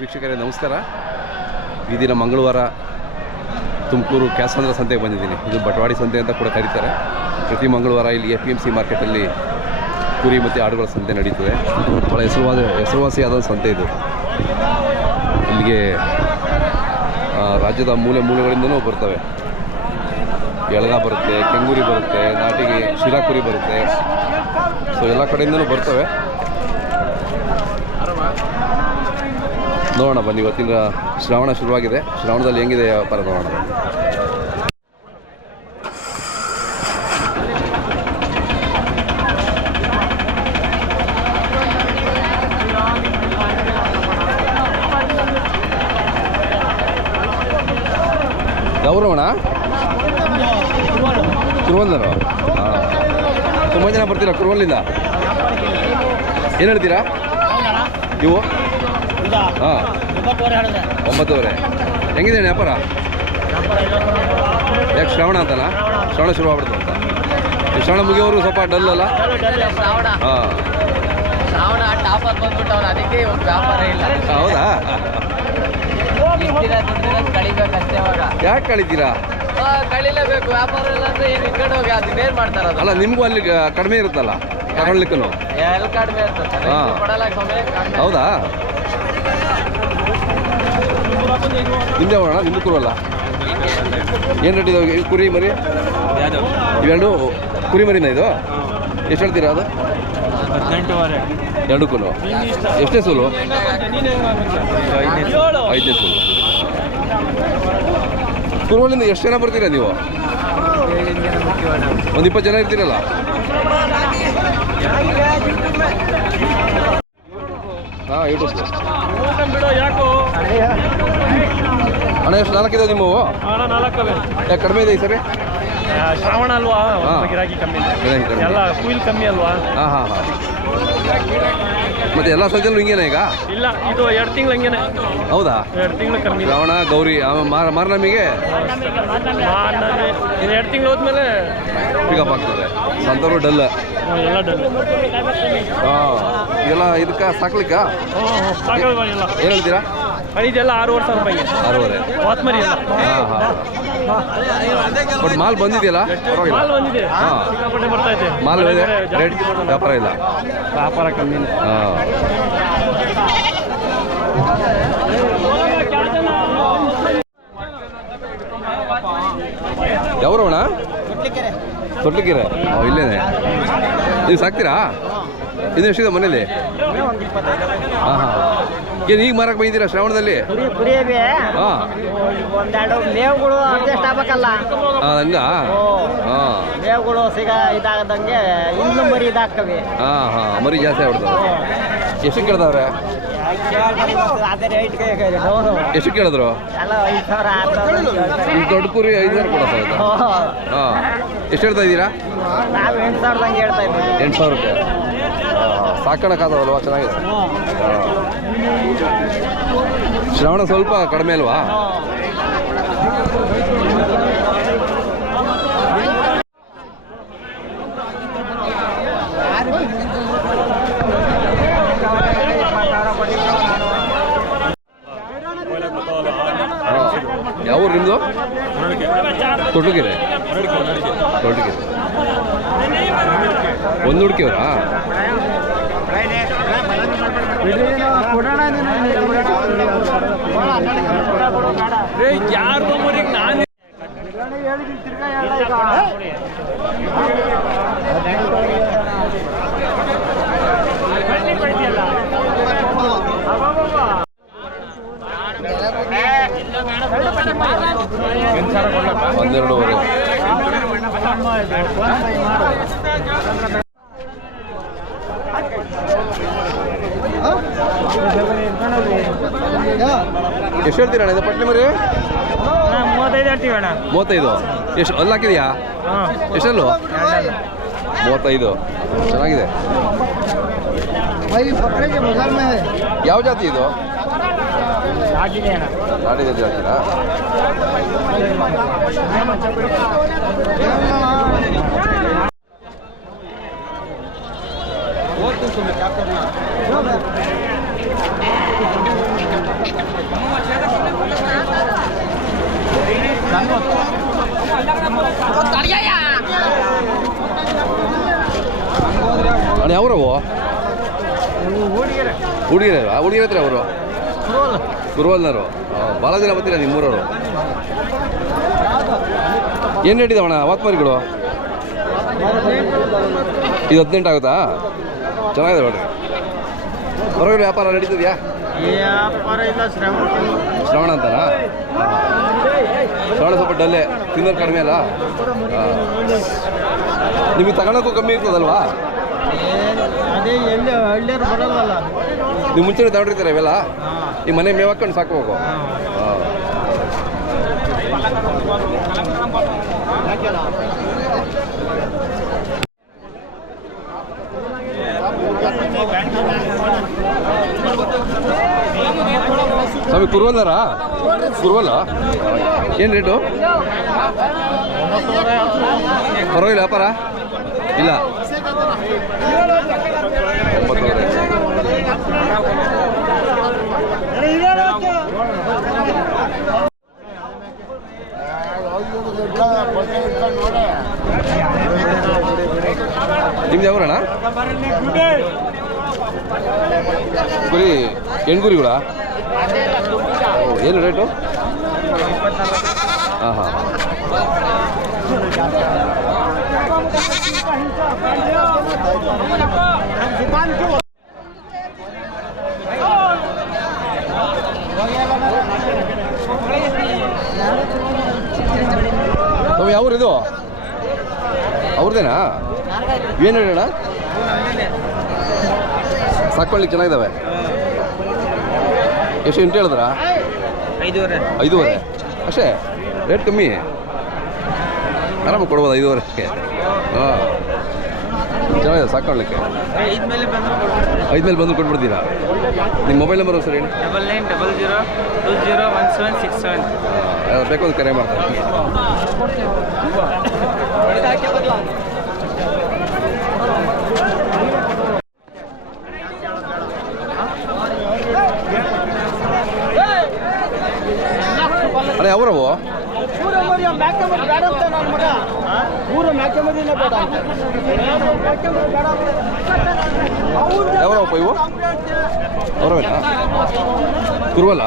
ವೀಕ್ಷಕರೇ ನಮಸ್ಕಾರ. ಈ ದಿನ ಮಂಗಳವಾರ ತುಮಕೂರು ಕ್ಯಾಸಂದ್ರ ಸಂತೆಗೆ ಬಂದಿದ್ದೀನಿ. ಇದು ಬಟವಾಡಿ ಸಂತೆ ಅಂತ ಕೂಡ ಕರೀತಾರೆ. ಪ್ರತಿ ಮಂಗಳವಾರ ಇಲ್ಲಿ APMC ಮಾರ್ಕೆಟಲ್ಲಿ ಕುರಿ ಮತ್ತು ಆಡುಗಳ ಸಂತೆ ನಡೀತದೆ. ಭಾಳ ಹೆಸರುವಾಸಿಯಾದ ಸಂತೆ ಇದು. ಇಲ್ಲಿಗೆ ರಾಜ್ಯದ ಮೂಲೆ ಮೂಲೆಗಳಿಂದನೂ ಬರ್ತವೆ. ಎಳಗ ಬರುತ್ತೆ, ಕೆಂಗೂರಿ ಬರುತ್ತೆ, ನಾಟಿಗೆ ಶಿರಾ ಕುರಿ ಬರುತ್ತೆ. ಸೊ ಎಲ್ಲ ಕಡೆಯಿಂದನೂ ಬರ್ತವೆ. ನೋಡೋಣ ಬನ್ನಿ. ಇವತ್ತಿನ ಶ್ರಾವಣ ಶುರುವಾಗಿದೆ. ಶ್ರಾವಣದಲ್ಲಿ ಹೆಂಗಿದೆ ವ್ಯಾಪಾರ ನೋಡೋಣ. ಗೌರವಣ ಕುರುವಲ್ದರು. ಹಾಂ, ತುಂಬ ಜನ ಬರ್ತೀರಾ ಕುರುವಲ್ಲಿಂದ? ಏನು ಹೇಳ್ತೀರಾ ನೀವು? ಹಾಂ, 9:30. ಹೆಂಗಿದೆ ವ್ಯಾಪಾರ? ಯಾಕೆ ಶ್ರಾವಣ ಅಂತಲ್ಲ? ಶ್ರಾವಣ ಶುರು ಆಗ್ಬಿಡ್ತು ಅಂತ. ಈ ಶ್ರಾವಣ ಮುಗಿಯೋರು ಸ್ವಲ್ಪ ಡಲ್ ಅಲ್ಲ? ಹಾಂ, ಹೌದಾ? ಯಾಕೆ ಕಳಿತೀರಾ? ಕಳಿಲೇಬೇಕು. ವ್ಯಾಪಾರ ಇಲ್ಲ ಅಂದ್ರೆ ಏನು ಇಟ್ಕೊಂಡು ಹೋಗಿ ಅದೇನು ಮಾಡ್ತಾರ? ಅಲ್ಲ, ನಿಮಗೂ ಅಲ್ಲಿ ಕಡಿಮೆ ಇರುತ್ತಲ್ಲ ತಗೊಳ್ಲಿಕ್ಕೂ? ಎಲ್ಲ ಕಡಿಮೆ ಇರ್ತದೆ. ಹೌದಾ? ನಿಮ್ದೇ ಹೋಗೋಣ. ನಿಮ್ದು ಕುರುವಲ್ಲ? ಏನು ರೇಟ್ ಇದಾವೆ ಕುರಿ ಮರಿ? ಇವೆರಡು ಕುರಿ ಮರಿನ ಇದು? ಎಷ್ಟು ಹೇಳ್ತೀರಾ ಅದು? 18,500. ಎರಡಕ್ಕೂ ಎಷ್ಟೇ ಸೂಲು? 5ನೇ ಸೂಲು. ಕುರುವಲ್ಲಿಂದ ಎಷ್ಟು ಜನ ಬರ್ತೀರಾ ನೀವು? ಒಂದು 20 ಜನ ಇರ್ತೀರಲ್ಲ? ಹಾಂ, ಯೂಟ್ಯೂಬ್ ಅಣ್ಣ. ಎಷ್ಟು 4 ಇದಾವೆ ನಿಮ್ಮವು? 4. ಯಾಕೆ ಕಡಿಮೆ ಇದೆ ಈ ಸರಿ? ಶ್ರಾವಣ ಅಲ್ವಾ, ಗಿರಾಕಿ ಕಮ್ಮಿ, ಎಲ್ಲ ಕುಯಿಲ್ ಕಮ್ಮಿ ಅಲ್ವಾ? ಹಾಂ ಹಾಂ ಹಾಂ. ಮತ್ತೆ ಎಲ್ಲ ಸಜ್ಜಲ್ಲೂ ಹಿಂಗೇನೆ ಈಗ? ಇಲ್ಲ, ಇದು 2 ತಿಂಗಳು ಹಂಗೇನೆ. ಹೌದಾ? 2 ತಿಂಗಳು ಕಮ್ಮಿ. ಶ್ರಾವಣ, ಗೌರಿ, ಮಾರನಮಿಗೆ 2 ತಿಂಗಳು ಹೋದ್ಮೇಲೆ ಪಿಕಪ್ ಆಗ್ತದೆ. ಸಂತರು ಡಲ್ ಎಲ್ಲ ಡಲ್. ಹಾಂ, ಇದೆಲ್ಲ ಇದಕ್ಕೆ ಸಾಕ್ಲಿಕ್ಕ ಏನು ಹೇಳ್ತೀರಾ? ಇದೆಲ್ಲ 6,500 ರೂಪಾಯಿಗೆ. 6,500. ಹೊತ್ಮರಿ ಎಲ್ಲ. ಹಾಂ ಹಾಂ. ಬಟ್ ಮಾಲ್ ಬಂದಿದೆಯಲ್ಲ? ಮಾಲ್ ಬಂದಿದೆ. ಹಾಂ, ಸಿಕ್ಕಾಪಟ್ಟೆ ಬರ್ತಾ ಇದೆ. ಮಾಲ್ ಇದೆ, ರೇಟ್ ವ್ಯಾಪಾರ ಇಲ್ಲ. ವ್ಯಾಪಾರ ಕಮ್ಮಿ. ಹಾಂ. ಯಾವ್ರವಣ? ತೊಟ್ಲಿಕೆರೆ. ಇಲ್ಲೇನೆ. ನೀವು ಸಾಕ್ತೀರಾ? ಇದು ಎಷ್ಟಿದೆ ಮನೇಲಿ? ಹಾಂ ಹಾಂ. ಏನು ಈಗ ಮಾರಕ್ಕೆ ಬಂದಿದ್ದೀರಾ ಶ್ರಾವಣದಲ್ಲಿ? ಹಾಂ, ಒಂದೆರಡು ಮೇವುಗಳು ಅಡ್ಜಸ್ಟ್ ಆಗ್ಬೇಕಲ್ಲ. ಹಂಗ? ಹಾಂ, ಮೇವುಗಳು ಇದಾಗದಂಗೆ ಇನ್ನು ಮರಿ ಇದಾಗ್ತವೆ. ಹಾಂ ಹಾಂ, ಮರಿ ಜಾಸ್ತಿ ಆಗ್ಬಿಡ್ತಾವೆ. ಎಷ್ಟು ಕೇಳಿದವ್ರೆ? ಅದೇ ರೇಟ್ ಎಷ್ಟು ಕೇಳಿದ್ರು? ಎಲ್ಲ 5,000, 6,000. ಈಗ ದೊಡ್ಡ ಕುರಿ 5,000 ಕೊಡೋದು. ಹಾಂ, ಎಷ್ಟು ಹೇಳ್ತಾ ಇದ್ದೀರಾ? ನಾವು 8,000 ಹೇಳ್ತಾ ಇದ್ದೀವಿ. 8,000 ರೂಪಾಯಿ. ಸಾಕೋಣಕ್ಕಾದವಲ್ವಾ? ಚೆನ್ನಾಗಿದೆ. ಶ್ರಾವಣ ಸ್ವಲ್ಪ ಕಡಿಮೆ ಅಲ್ವಾ? ಯಾವ ಊರು ನಿಮ್ಮದು? ತೊಟ್ಲುಕೆರೆ. ತೊಟ್ಲುಕೆರೆ. ಒಂದು ಹುಡುಕಿಯವರಾ? ಯಾರು ನಾನು ಒಂದೆರಡೂವರೆ. ಎಷ್ಟು ಹೇಳ್ತೀರ ಅಣ್ಣ ಇದು ಪಟ್ಲಿ ಮರಿ? 35 ಹೇಳ್ತೀವಿ ಅಣ್ಣ. 35. ಎಷ್ಟು ಅಲ್ಲಿ ಹಾಕಿದೆಯಾ? ಎಷ್ಟಲ್ಲು? 35. ಚೆನ್ನಾಗಿದೆ. ಯಾವ ಜಾತಿ ಇದು? ನಾಟಿ ಜಾತಿ ಹಾಕ್ತೀರಾ? ಅಣ್ಣ ಯಾವ್ರವು ಹುಡುಗಿರ ಹುಡುಗಿರ ಹತ್ರ ಅವರು ಕುರುವಲ್ನವರು ಭಾಳ ದಿನ ಬರ್ತೀರಾ ನಿಮ್ಮೂರವರು. ಏನು ರೇಟ್ ಇದಾವಣ್ಣ ವಾತ್ಮಾರಿಗಳು? ಇದು 18 ಆಗುತ್ತಾ? ಚೆನ್ನಾಗಿದೆ ನೋಡ್ರಿ. ಹೊರಗಡೆ ವ್ಯಾಪಾರ ನಡೀತಿದ್ಯಾ? ಶ್ರವಣ ಅಂತನಾ? ಶ್ರವಣ ಸ್ವಲ್ಪ ಡಲ್ಲೇ, ತಿನ್ನೋದು ಕಡಿಮೆ ಅಲ್ಲ. ನಿಮಗೆ ತಗೊಳಕ್ಕೂ ಕಮ್ಮಿ ಇರ್ತದಲ್ವಾ? ಅದೇ ಎಲ್ಲಿ ಹಳ್ಳಿಯರು ಬರಲ್ಲ. ನೀವು ಮುಂಚೆನೇ ತಗೊಂಡಿರ್ತೀರ ಇವೆಲ್ಲ? ಈ ಮನೆ ಮೇವು ಹಾಕೊಂಡು ಸಾಕೋಬೇಕು. ಸ್ವಾಮಿ ಕುರುವಲ್ಲಾರಾ? ಕುರುವಲ್ಲ ಏನು ರೇಟು? ಪರವಾಗಿಲ್ಲ ವ್ಯಾಪಾರ ಇಲ್ಲ? 9. ನಿಮ್ದು ಯಾವರಣ್ಣ? ಗುರಿ ಹೆಣ್ಗುರಿಗಳಾ? ಏನು ರೇಟು? ಹಾಂ ಹಾಂ. ನಾವು ಯಾವ ಇದು ಅವ್ರದ್ದೇನಾ? ಏನು ಹೇಳೋಣ? ಸಾಕೊಳ್ಳಿಕ್ಕೆ ಚೆನ್ನಾಗಿದ್ದಾವೆ. ಎಷ್ಟು ಎಂಟು ಹೇಳಿದ್ರಾ? 5.5 ಅಷ್ಟೇ ರೇಟ್ ಕಮ್ಮಿ. ಆರಾಮಾಗಿ ಕೊಡ್ಬೋದು 5.5ಕ್ಕೆ. ಹಾಂ ಚೆನ್ನಾಗಿದೆ ಸಾಕೊಳ್ಳಿಕ್ಕೆ. 5 ಮೇಲೆ ಬಂದು ಕೊಟ್ಬಿಡ್ತೀರಾ? ನಿಮ್ಮ ಮೊಬೈಲ್ ನಂಬರ್ ಸರ್ ಹೇಳಿ. 9900201767. ಬೇಕು ಅಂತ ಕರೆ ಮಾಡ್ತಾರೆ. ಅಣ್ಣ ಯಾವ್ರವು? ಯಾವ್ರವಪ್ಪ ಇವು? ಅವರವೇನಾ? ಕುರುವಲ್ಲ?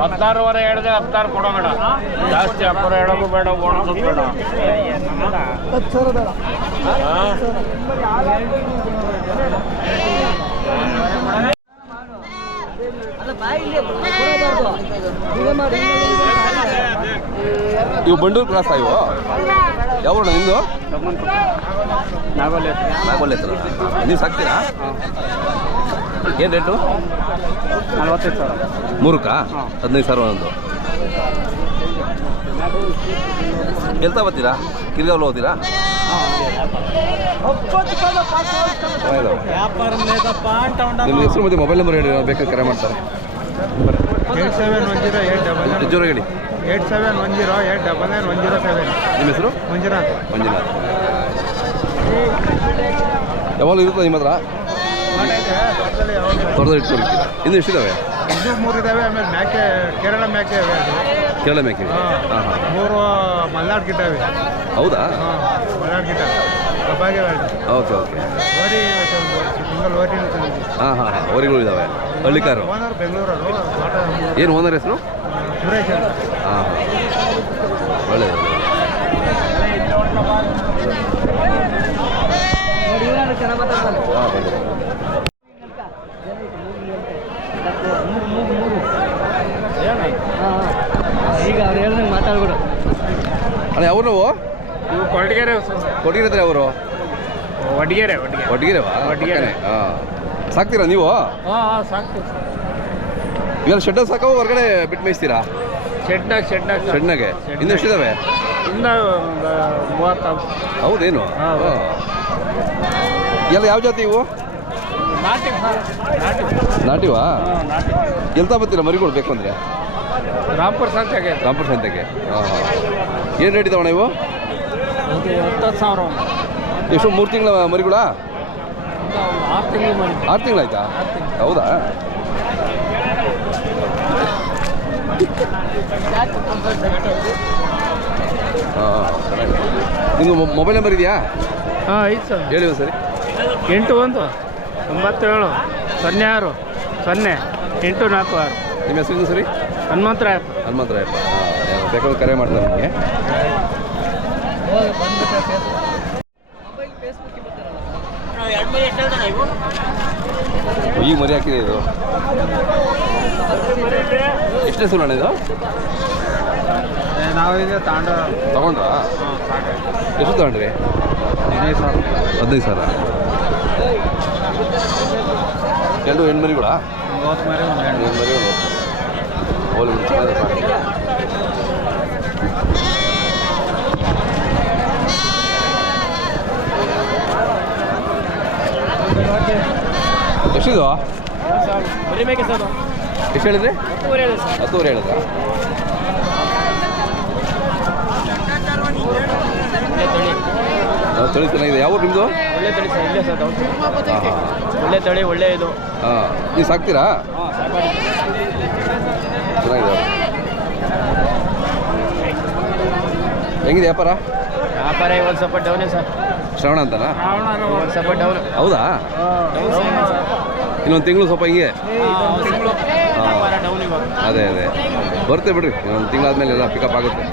ಹತ್ತಾರುವರೆ ಹೇಳಿದೆ 16 ಕೊಡೋ ಬೇಡ, ಜಾಸ್ತಿ ಅಪ್ಪರ ಹೇಳೋದು ಬೇಡ, ಓಡೋದು ಬೇಡ. ಇವು ಬಂಡೂರು ಕ್ರಾಸ್ ಇವು ಯಾವ ನಿಮ್ಮದು? ನಾಗೋಲೆ ಹತ್ರ ನೀವು ಸಾಕ್ತೀರಾ? ಏನು ರೇಟು? 45,000. 3ಕ್ಕಾ? 15,000 ಒಂದೊಂದು. ಗೆಲ್ತಾ ಬರ್ತೀರಾ? ಕಿರ್ಗಾವ್ಲು ಹೋಗ್ತೀರಾ? ನಿಮ್ಮ ಹೆಸರು ಮತ್ತು ಮೊಬೈಲ್ ನಂಬರ್ ಹೇಳಿ, ಬೇಕಾದ್ರೆ ಕರೆ ಮಾಡ್ತಾರೆ. 8710 ಜೋರ ಹೇಳಿ. 8710891007. ನಿಮ್ಮ ಹೆಸರು? ಮಂಜುನಾಥ್. ಯಾವಾಗಲೂ ಇರುತ್ತಾ ನಿಮ್ಮ ಹತ್ರ? ತೋಟದಲ್ಲಿ ಇಟ್ಕೊಂಡು ಇನ್ನು ಎಷ್ಟಿದ್ದಾವೆ? ಇದು 3 ಇದಾವೆ. ಆಮೇಲೆ ಮೇಕೆ, ಕೇರಳ ಮೇಕೆ ಇವೆ. ಕೇರಳ ಮೇಕೆ? ಹಾಂ ಹಾಂ. 3 ಮಲ್ನಾಡ್ ಗಿಟ್ಟ ಇವೆ. ಹೌದಾ? ಮಲ್ನಾಡ್ ಗಿಟ್ಟ ಕಬ್ಬಾಗೆ. Okay okay. ಓರಿ ಸಿಂಗಲ್ ಓರಿನೂ ತಂದಿದ್ದೀವಿ. ಹಾಂ ಹಾಂ ಹಾಂ. ಓರಿಗಳು ಇದ್ದಾವೆ. ಹಳ್ಳಿಕಾರು? ಓನರ್ ಬೆಂಗಳೂರವರು. ಏನು ಓನರ್ ಹೆಸರು? ಸುರೇಶ್ ಅಂತ. ಹಾಂ ಒಳ್ಳೆಯದು. ಈಗ ಅವ್ರು ಹೇಳ್ದಂಗೆ ಮಾತಾಡ್ಬಿಡು. ಅಣ್ಣ ಯಾವ ನಾವು? ಇವು ಕೊರಟಗೆರೆ. ಕೊಟ್ಟಿರ್ತಾರೆ ಅವರು? ಒಡ್ಗೆರೆವಾ? ಹಾಂ. ಸಾಕ್ತೀರಾ ನೀವು? ಹಾಂ ಸಾಕ್ತೀವಿ. ಇವೆಲ್ಲ ಶೆಡ್ಡಲ್ಲಿ ಸಾಕೋ ಹೊರಗಡೆ ಬಿಟ್ಟು ಮೇಯಿಸ್ತೀರಾ? ಶೆಡ್ನಾಗ ಶೆಡ್ನಾಗೆ ಇನ್ನೂ ಎಷ್ಟಿದ್ದಾವೆ? ಇನ್ನು ಒಂದು 30. ಹೌದೇನು? ಹೌದು. ಎಲ್ಲ ಯಾವ ಜಾತಿ ಇವು? ನಾಟಿ ನಾಟಿವಾ? ನಾಟಿ. ಗೆಲ್ತಾ ಬರ್ತೀರಾ ಮರಿಗಳು ಬೇಕು ಅಂದರೆ? ರಾಂಪುರ ಸಂತೆಗೆ ರಾಂಪುರ ಸಂತೆಗೆ. ಹಾಂ ಹಾಂ. ಏನು ರೇಟ್ ಇದಾವಣ್ಣ ಇವು? 10,000. ಎಷ್ಟು 3 ತಿಂಗಳ ಮರಿಗಳಾ? 6 ತಿಂಗಳು ಮನೆ. 6 ತಿಂಗಳಾಯ್ತಾ? ಹೌದಾ? ಹಾಂ ನಿಮ್ದು ಮೊಬೈಲ್ ನಂಬರ್ ಇದೆಯಾ? ಹಾಂ ಐತೆ ಸರ್. ಹೇಳಿ ಒಂದು ಸರಿ. 81 97 06 0 846. ನಿಮ್ಮ ಹೆಸರು ಸರಿ? ಹನುಮಂತರಾಯಪ್ಪ. ಹನುಮಂತರಾಯಪ್ಪ. ಹಾಂ ಬೇಕಾದ್ರೆ ಕರೆ ಮಾಡ್ತಾರೆ ನಿಮಗೆ. ಈಗ ಮರಿ ಹಾಕಿದೆ ಇದು. ಎಷ್ಟನೇ ಸುಳ್ಳು ಅಣ್ಣ ಇದು? ನಾವೀಗ ತಗೊಂಡ್ರಾ? ಎಷ್ಟು ತಗೊಂಡ್ರಿ? 15,000. ಎರಡು ಹೆಣ್ಮರಿಗಳಾ? 30 ಮರಿ ಒಂದು ಹೆಣ್ಣು. ಹೆಣ್ಮರಿ ಹೋಲಿ ಬಿಡಿ. ಎಷ್ಟಿದು? ಮರಿ ಬೇಕೆ ಸರ್? ಎಷ್ಟು ಹೇಳಿದ್ರಿ? 10 ಹೇಳಿದೆ ಸರ್. 10 ಹೇಳಿದ್ರಾ? ತಳಿ ಚೆನ್ನಾಗಿದೆ. ಯಾವ ನಿಮ್ಮದು? ಒಳ್ಳೆ ತಳಿ ಸರ್. ಇಲ್ಲೇ ಸರ್. ಹಾಂ ಹಾಂ. ಒಳ್ಳೆ ತಳಿ, ಒಳ್ಳೆ ಇದು. ಹಾಂ ನೀವು ಸಾಕ್ತೀರಾ? ಹಾಂ ಸಾಕಾಗಿ. ಚೆನ್ನಾಗಿದೆ. ಹೆಂಗಿದೆ ವ್ಯಾಪಾರ? ವ್ಯಾಪಾರ ಒಂದು ಸ್ವಲ್ಪ ಡೌನೇ ಸರ್. ಶ್ರವಣ ಅಂತನಾ? ಒಂದು ಸ್ವಲ್ಪ ಡೌನ್. ಹೌದಾ? ಇನ್ನೊಂದು ತಿಂಗಳು ಸ್ವಲ್ಪ ಹಿಂಗೆ. ತಿಂಗಳು ವ್ಯಾಪಾರ ಡೌನ್ ಇವಾಗ. ಅದೇ ಬರುತ್ತೆ ಬಿಡ್ರಿ. ಇನ್ನೊಂದು ತಿಂಗಳಾದ್ಮೇಲೆ ಎಲ್ಲ ಪಿಕಪ್ ಆಗುತ್ತೆ.